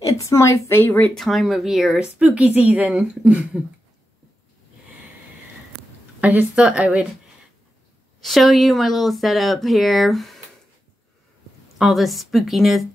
It's my favorite time of year, spooky season. I just thought I would show you my little setup here. All the spookiness.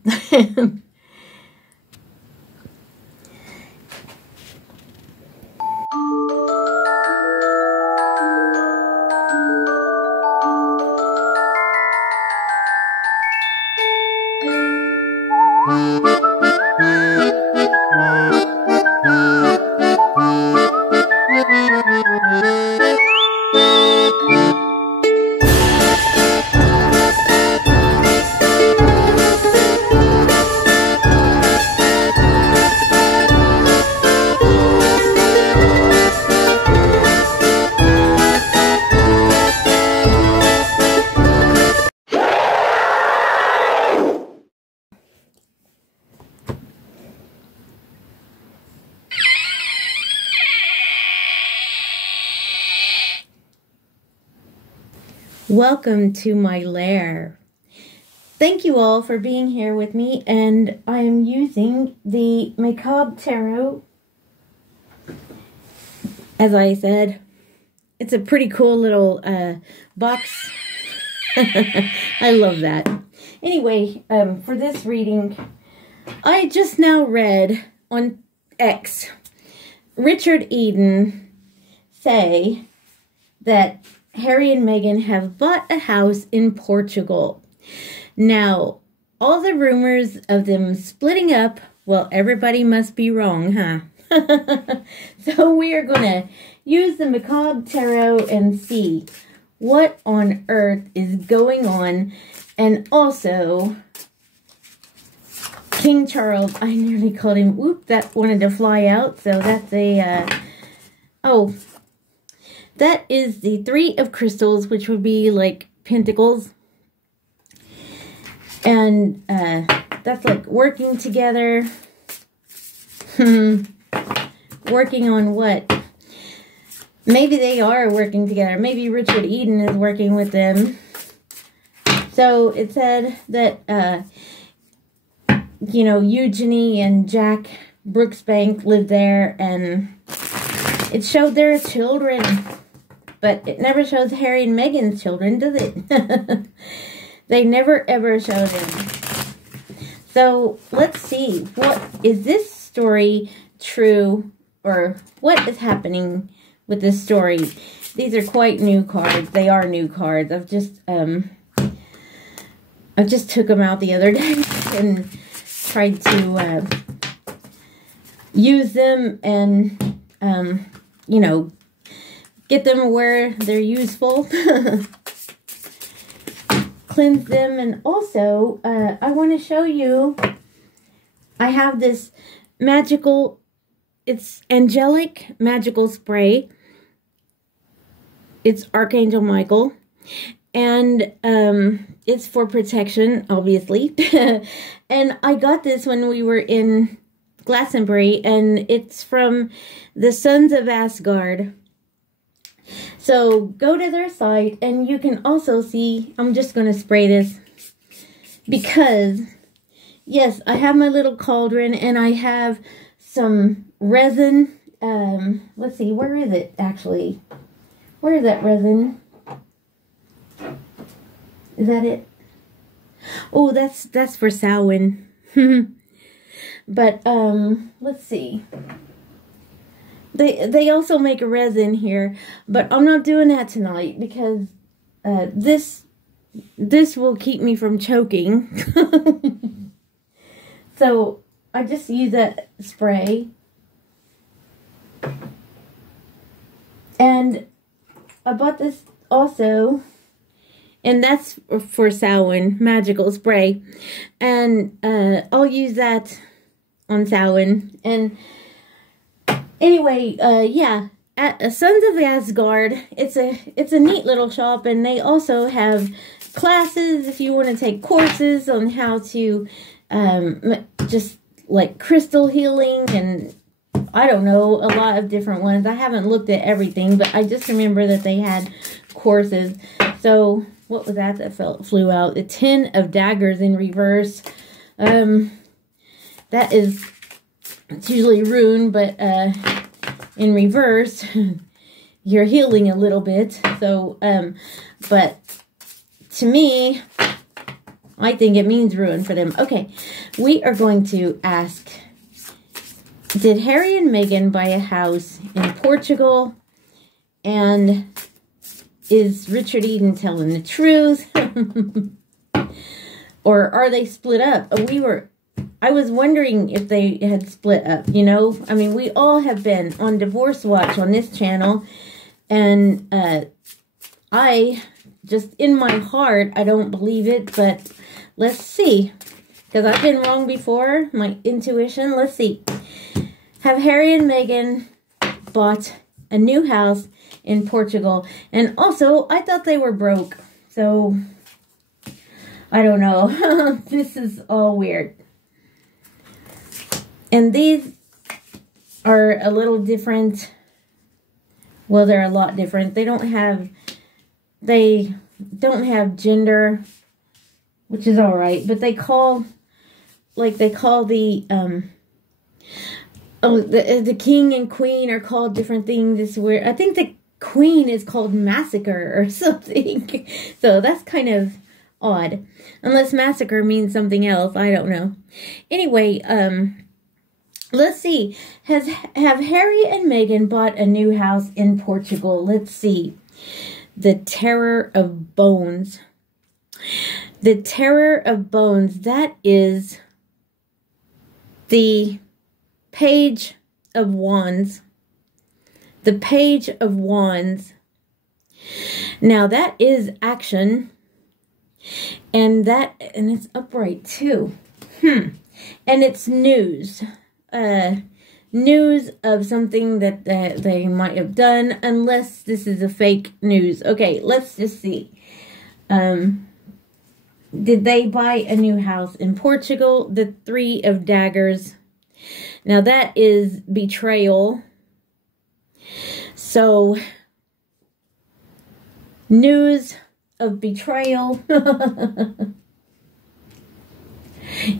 Welcome to my lair. Thank you all for being here with me, and I am using the Macabre Tarot. As I said, it's a pretty cool little box. I love that. Anyway, for this reading, I just now read on X Richard Eden say that Harry and Meghan have bought a house in Portugal. Now, all the rumors of them splitting up, well, everybody must be wrong, huh? So we are going to use the Macabre Tarot and see what on earth is going on. And also, King Charles, I nearly called him, whoop, that wanted to fly out. So that's a, oh, that is the Three of Crystals, which would be like pentacles. And that's like working together. Working on what? Maybe they are working together. Maybe Richard Eden is working with them. So it said that, you know, Eugenie and Jack Brooksbank lived there, and it showed their children. But it never shows Harry and Meghan's children, does it? They never ever show them. So let's see. What is this story true, or what is happening with this story? These are quite new cards. They are new cards. I've just took them out the other day and tried to use them and you know, get them where they're useful. Cleanse them. And also, I want to show you, I have this magical, it's angelic magical spray. It's Archangel Michael. And it's for protection, obviously. And I got this when we were in Glastonbury, and it's from the Sons of Asgard. So go to their site, and you can also see, I'm just going to spray this because, yes, I have my little cauldron, and I have some resin. Let's see, where is it actually? Where is that resin? Is that it? Oh, that's for Samhain. But let's see. They also make a resin here, but I'm not doing that tonight because this will keep me from choking. So I just use that spray. And I bought this also, and that's for Samhain, magical spray. And I'll use that on Samhain. And anyway, yeah, at Sons of Asgard, it's a neat little shop, and they also have classes if you want to take courses on how to just like crystal healing, and I don't know, a lot of different ones. I haven't looked at everything, but I just remember that they had courses. So what was that flew out? The 10 of daggers in reverse. That is, it's usually ruined, but in reverse, you're healing a little bit. So, but to me, I think it means ruin for them. Okay, we are going to ask, did Harry and Meghan buy a house in Portugal? And is Richard Eden telling the truth? Or are they split up? I was wondering if they had split up, you know? I mean, we all have been on Divorce Watch on this channel. And I, just in my heart, I don't believe it. But let's see. Because I've been wrong before. My intuition. Let's see. Have Harry and Meghan bought a new house in Portugal? And also, I thought they were broke. So, I don't know. This is all weird. And these are a little different. Well, they're a lot different. They don't have gender, which is all right. But they call the, the king and queen are called different things. It's weird. I think the queen is called massacre or something. So that's kind of odd. Unless massacre means something else. I don't know. Anyway, let's see. Have Harry and Meghan bought a new house in Portugal? Let's see. The Terror of Bones. The Terror of Bones. That is the Page of Wands. The Page of Wands. Now that is action. And it's upright too. And it's news. News of something that they might have done, unless this is a fake news. Okay, let's just see. Did they buy a new house in Portugal? The 3 of daggers. Now that is betrayal. So, news of betrayal.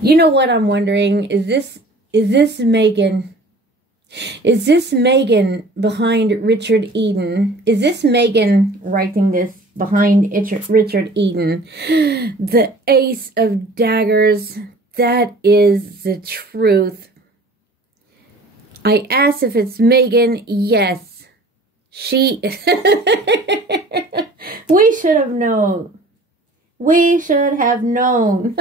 You know what I'm wondering? Is this Meghan? Is this Meghan behind Richard Eden? Is this Meghan writing this behind Richard Eden? The Ace of Daggers. That is the truth. I asked if it's Meghan. Yes. She... We should have known. We should have known.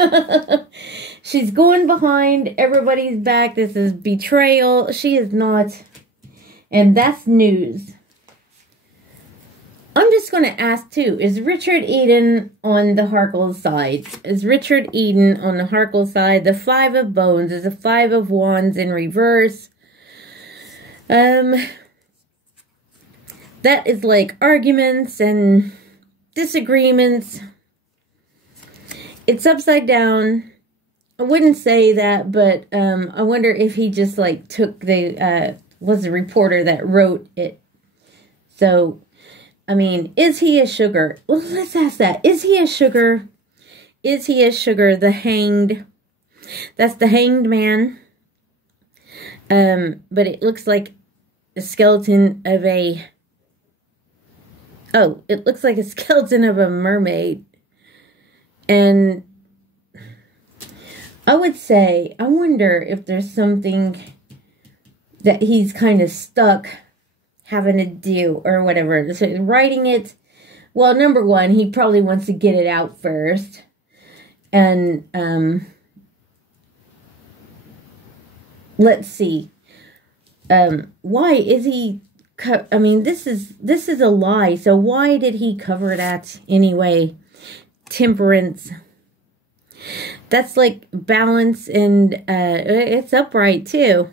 She's going behind everybody's back. This is betrayal. She is not. And that's news. I'm just going to ask too. Is Richard Eden on the Harkle side? Is Richard Eden on the Harkle side? The 5 of Bones is the 5 of Wands in reverse. That is like arguments and disagreements. It's upside down. I wouldn't say that, but I wonder if he just like took the, was the reporter that wrote it. So, I mean, is he a sugar? Well, let's ask that. Is he a sugar? Is he a sugar? The Hanged. That's the Hanged Man. But it looks like a skeleton of a... Oh, it looks like a skeleton of a mermaid. And I would say, I wonder if there's something that he's kind of stuck having to do or whatever. So writing it, well, number one, he probably wants to get it out first. And let's see. Why is he... I mean, this is a lie. So why did he cover that anyway? Temperance. That's like balance, and it's upright too.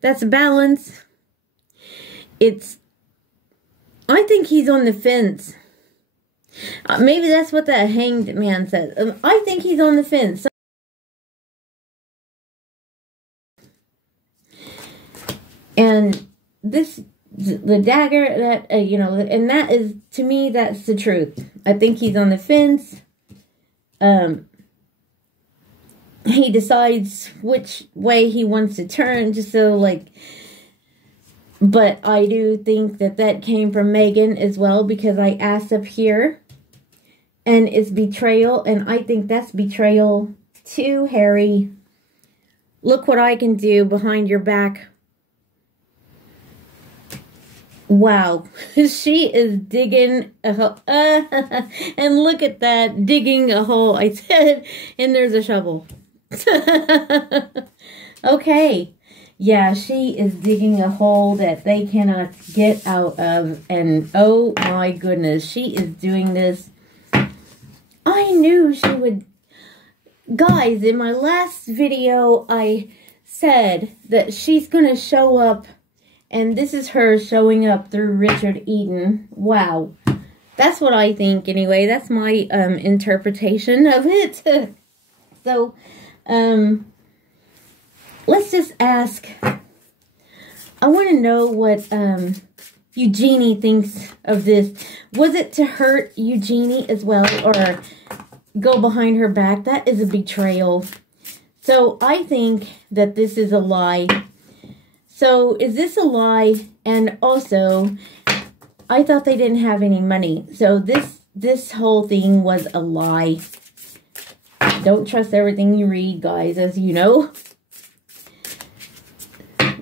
That's balance. It's... I think he's on the fence. Maybe that's what that Hanged Man says. I think he's on the fence. And this the dagger that, you know, and that is, to me, that's the truth. I think he's on the fence. He decides which way he wants to turn, just so, like, but I do think that that came from Meghan as well, because I asked up here, and it's betrayal, and I think that's betrayal to Harry. Look what I can do behind your back. Wow, she is digging a hole. And look at that, digging a hole, I said, and there's a shovel. Okay, yeah, she is digging a hole that they cannot get out of, and oh my goodness, she is doing this. I knew she would. Guys, in my last video, I said that she's going to show up, and this is her showing up through Richard Eden. Wow. That's what I think, anyway. That's my interpretation of it. So, let's just ask. I want to know what Eugenie thinks of this. Was it to hurt Eugenie as well, or go behind her back? That is a betrayal. So I think that this is a lie. So is this a lie? And also, I thought they didn't have any money. So this whole thing was a lie. Don't trust everything you read, guys, as you know.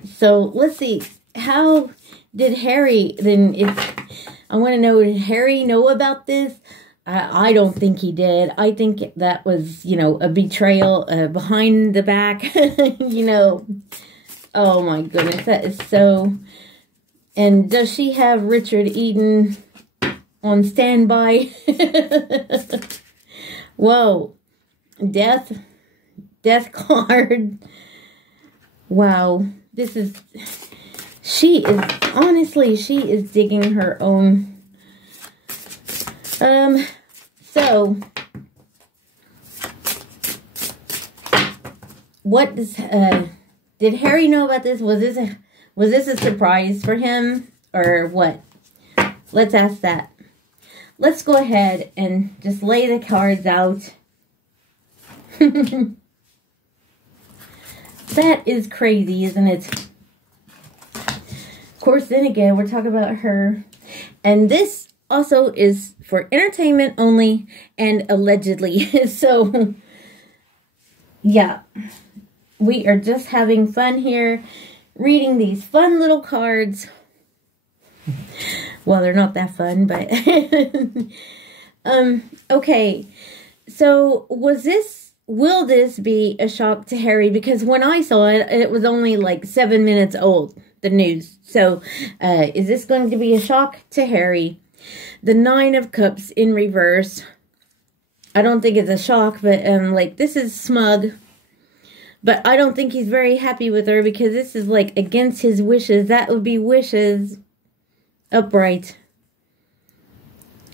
So let's see. How did Harry then? I want to know, did Harry know about this? I don't think he did. I think that was, you know, a betrayal behind the back. You know, oh my goodness, that is so. And does she have Richard Eden on standby? Whoa, death card. Wow, this is. She is, honestly, she is digging her own. So, what does, did Harry know about this? Was this a surprise for him, or what? Let's ask that. Let's go ahead and just lay the cards out. That is crazy, isn't it? Of course, then again, we're talking about her. And this also is for entertainment only and allegedly. So, yeah. We are just having fun here, reading these fun little cards. Well, they're not that fun, but... okay. So, will this be a shock to Harry? Because when I saw it, it was only like 7 minutes old, the news. So, is this going to be a shock to Harry? The 9 of Cups in reverse. I don't think it's a shock, but, like, this is smug. But I don't think he's very happy with her, because this is, like, against his wishes. That would be wishes upright.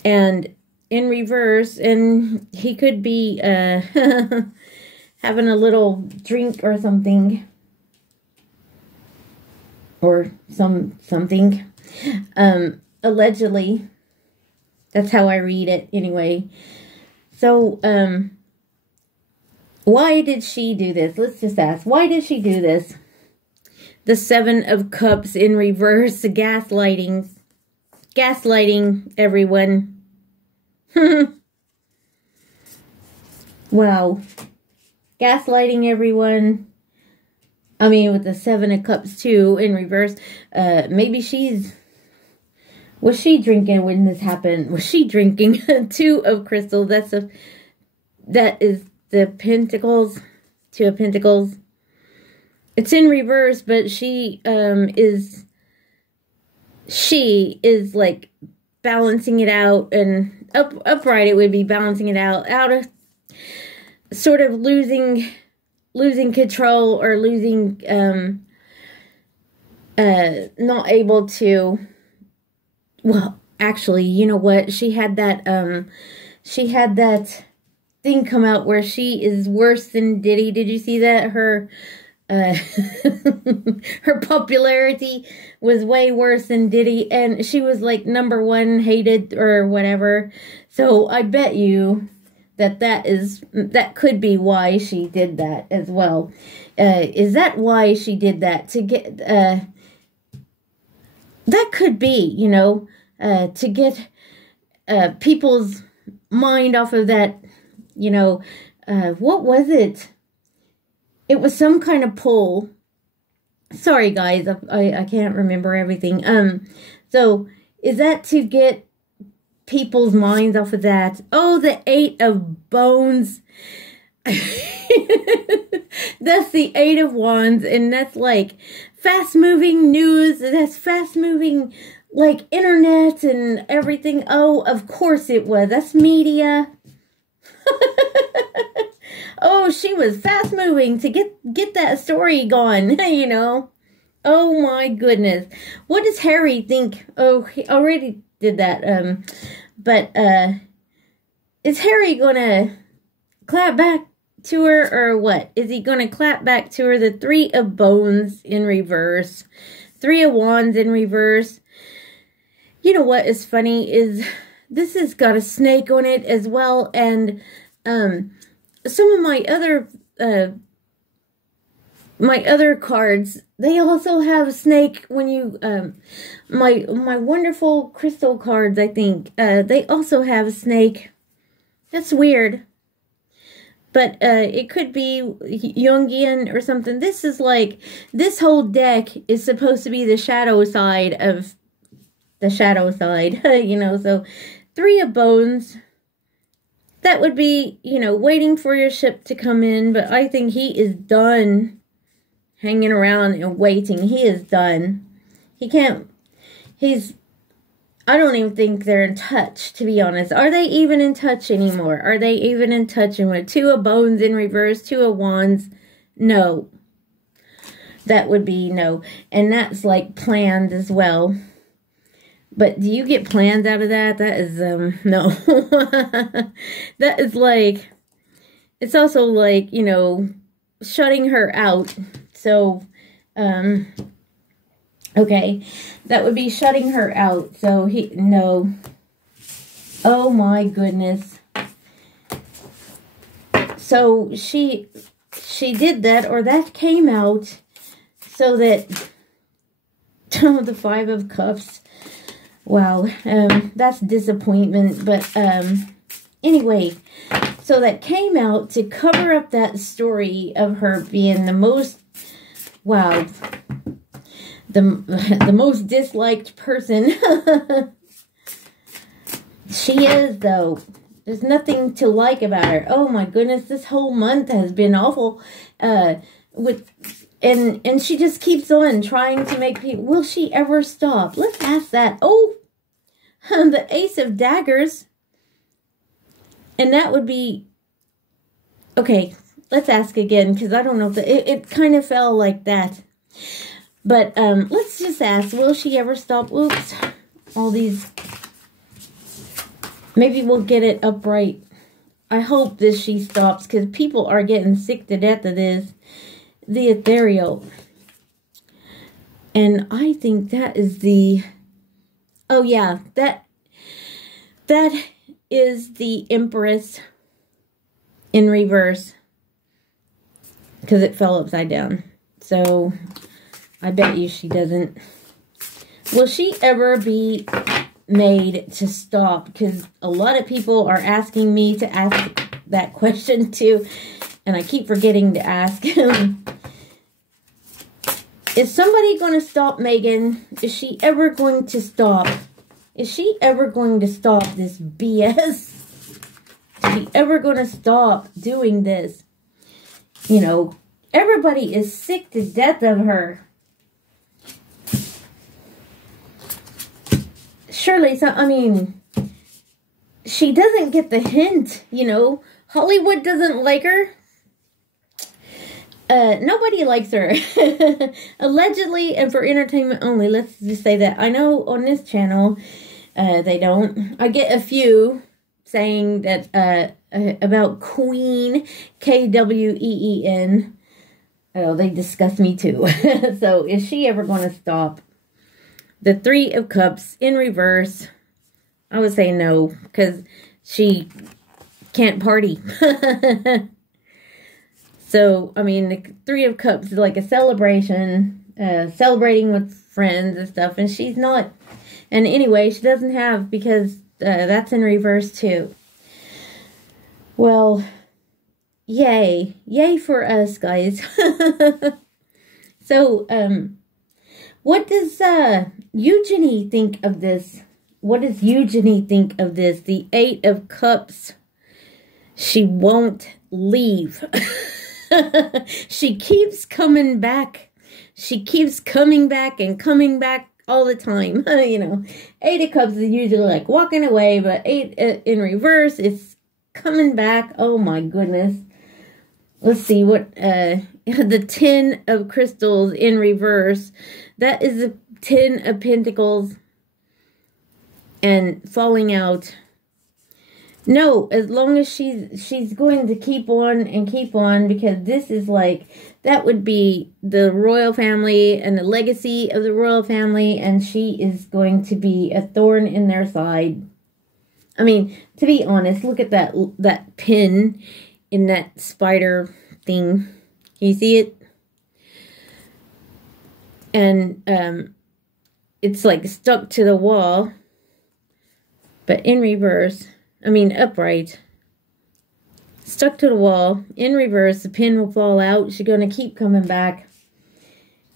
And in reverse, and he could be, having a little drink or something. Or something. Allegedly. That's how I read it, anyway. So, why did she do this? Let's just ask. Why did she do this? The 7 of Cups in reverse. The gaslighting. Gaslighting, everyone. Wow. Gaslighting, everyone. I mean, with the 7 of Cups, too, in reverse. Maybe she's... Was she drinking when this happened? Was she drinking? 2 of Crystals. That is the Pentacles. 2 of Pentacles. It's in reverse, but she is like balancing it out, and upright it would be balancing it out of sort of losing control, or losing not able to. Well, actually, you know what? She had that thing come out where she is worse than Diddy. Did you see that? Her her popularity was way worse than Diddy, and she was like #1 hated or whatever. So I bet you that could be why she did that as well. Is that why she did that? To get that could be, you know, to get people's mind off of that, you know, what was it? It was some kind of poll. Sorry, guys, I can't remember everything. So is that to get people's minds off of that? Oh, the 8 of Bones. That's the 8 of Wands, and that's like fast-moving news. That's fast-moving, like, internet and everything. Oh, of course it was. That's media. Oh, she was fast-moving to get that story going, you know. Oh, my goodness. What does Harry think? Oh, he already did that. But is Harry gonna clap back to her or what? Is he gonna clap back to her? The 3 of Bones in reverse. 3 of Wands in reverse. You know what is funny is this has got a snake on it as well, and some of my other cards, they also have a snake. When you my wonderful crystal cards, I think they also have a snake. That's weird, but it could be Jungian or something. This is like, this whole deck is supposed to be the shadow side of the shadow side. You know, so 3 of Bones. That would be, you know, waiting for your ship to come in. But I think he is done hanging around and waiting. He is done. He can't, I don't even think they're in touch, to be honest. Are they even in touch anymore? Are they even in touch anymore? 2 of Bones in reverse, 2 of Wands. No. That would be no. And that's like planned as well. But do you get plans out of that? That is, no. That is like, it's also like, you know, shutting her out. So, okay, that would be shutting her out. So, no. Oh my goodness. So, she did that, or that came out so that, the 5 of Cups. Wow, that's disappointment, but anyway, so that came out to cover up that story of her being the most, wow, the most disliked person. She is, though. There's nothing to like about her. Oh my goodness, this whole month has been awful. And she just keeps on trying to make people. Will she ever stop? Let's ask that. Oh, the Ace of Daggers. And that would be, okay, let's ask again, because I don't know if it kind of fell like that. But let's just ask, will she ever stop? Oops, all these. Maybe we'll get it upright. I hope she stops, because people are getting sick to death of this. The ethereal. And I think that is the, oh yeah, that is the Empress in reverse, because it fell upside down. So I bet you she doesn't. Will she ever be made to stop? Because a lot of people are asking me to ask that question too, and I keep forgetting to ask. Is somebody going to stop Meghan? Is she ever going to stop? Is she ever going to stop this BS? Is she ever going to stop doing this? You know, everybody is sick to death of her. Surely, I mean, she doesn't get the hint, you know. Hollywood doesn't like her. Nobody likes her. Allegedly, and for entertainment only. Let's just say that. I know on this channel, they don't. I get a few saying that, about Queen, Kween. Oh, they disgust me too. So is she ever going to stop? The Three of Cups in reverse. I would say no, because she can't party. So, I mean, the Three of Cups is like a celebration, celebrating with friends and stuff, and she's not. And anyway, she doesn't have, because that's in reverse too. Well, yay. Yay for us, guys. So, what does Eugenie think of this? What does Eugenie think of this? The Eight of Cups. She won't leave. She keeps coming back. She keeps coming back and coming back all the time. You know, Eight of Cups is usually like walking away, but eight in reverse is coming back. Oh my goodness. Let's see what the Ten of Crystals in reverse. That is the Ten of Pentacles and falling out. No, as long as she's going to keep on and keep on, because this is like, that would be the royal family and the legacy of the royal family, and she is going to be a thorn in their side. I mean, to be honest, look at that pin in that spider thing. Can you see it? And it's like stuck to the wall, but in reverse. I mean, upright. Stuck to the wall. In reverse, the pin will fall out. She's going to keep coming back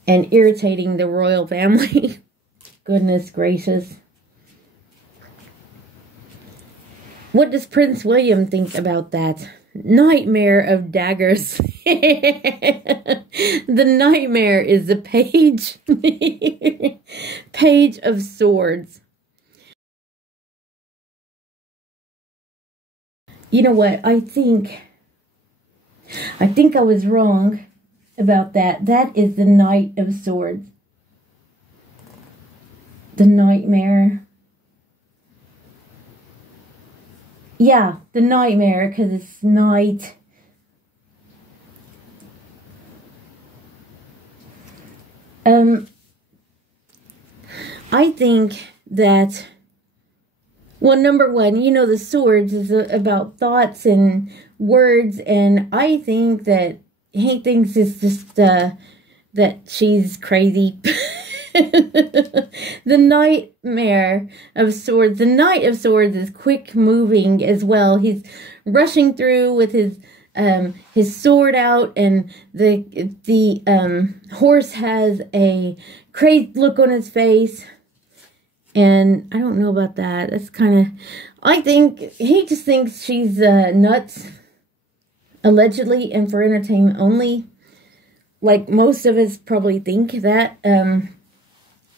and irritating the royal family. Goodness gracious. What does Prince William think about that? Nightmare of daggers. The nightmare is the page. Page of Swords. You know what? I think I was wrong about that. That is the Knight of Swords. The nightmare. Yeah, the nightmare, because it's night. I think that, well, number one, you know, the swords is about thoughts and words, and I think that he thinks it's just that she's crazy. The nightmare of swords. The Knight of Swords is quick moving as well. He's rushing through with his sword out, and the horse has a crazed look on his face. And I don't know about that. That's kind of, I think he just thinks she's nuts, allegedly, and for entertainment only. Like most of us probably think that.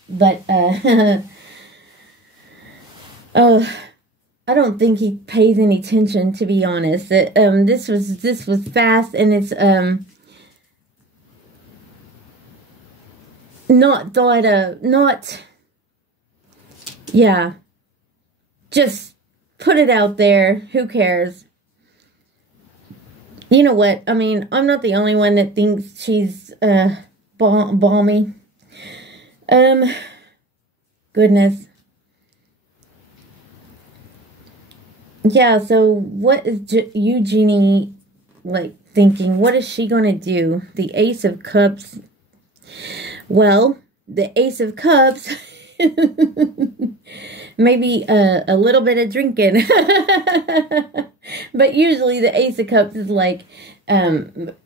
But I don't think he pays any attention, to be honest. This was fast, and it's not thought of, not. Yeah, just put it out there. Who cares? You know what? I mean, I'm not the only one that thinks she's balmy. Goodness. Yeah, so what is Eugenie, like, thinking? What is she going to do? The Ace of Cups. Well, the Ace of Cups... Maybe a little bit of drinking. But usually the Ace of Cups is like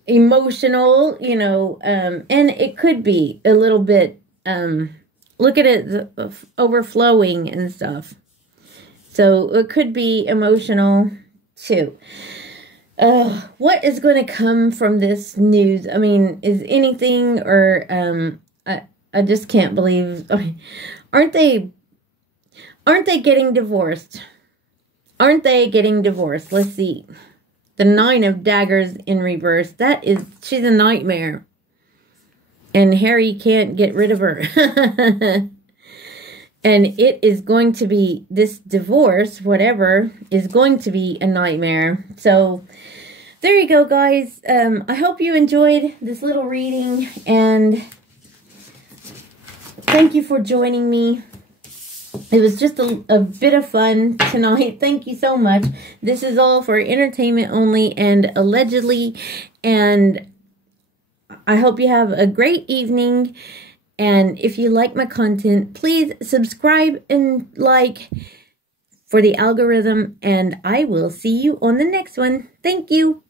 emotional, you know, and it could be a little bit, look at it, overflowing and stuff. So it could be emotional too. What is going to come from this news? I mean, is anything, or I just can't believe. Aren't they getting divorced? Aren't they getting divorced? Let's see. The Nine of Daggers in reverse. That is, she's a nightmare. And Harry can't get rid of her. And it is going to be, this divorce, whatever, is going to be a nightmare. So, there you go, guys. I hope you enjoyed this little reading, and thank you for joining me. It was just a bit of fun tonight. Thank you so much. This is all for entertainment only and allegedly. And I hope you have a great evening. And if you like my content, please subscribe and like for the algorithm. And I will see you on the next one. Thank you.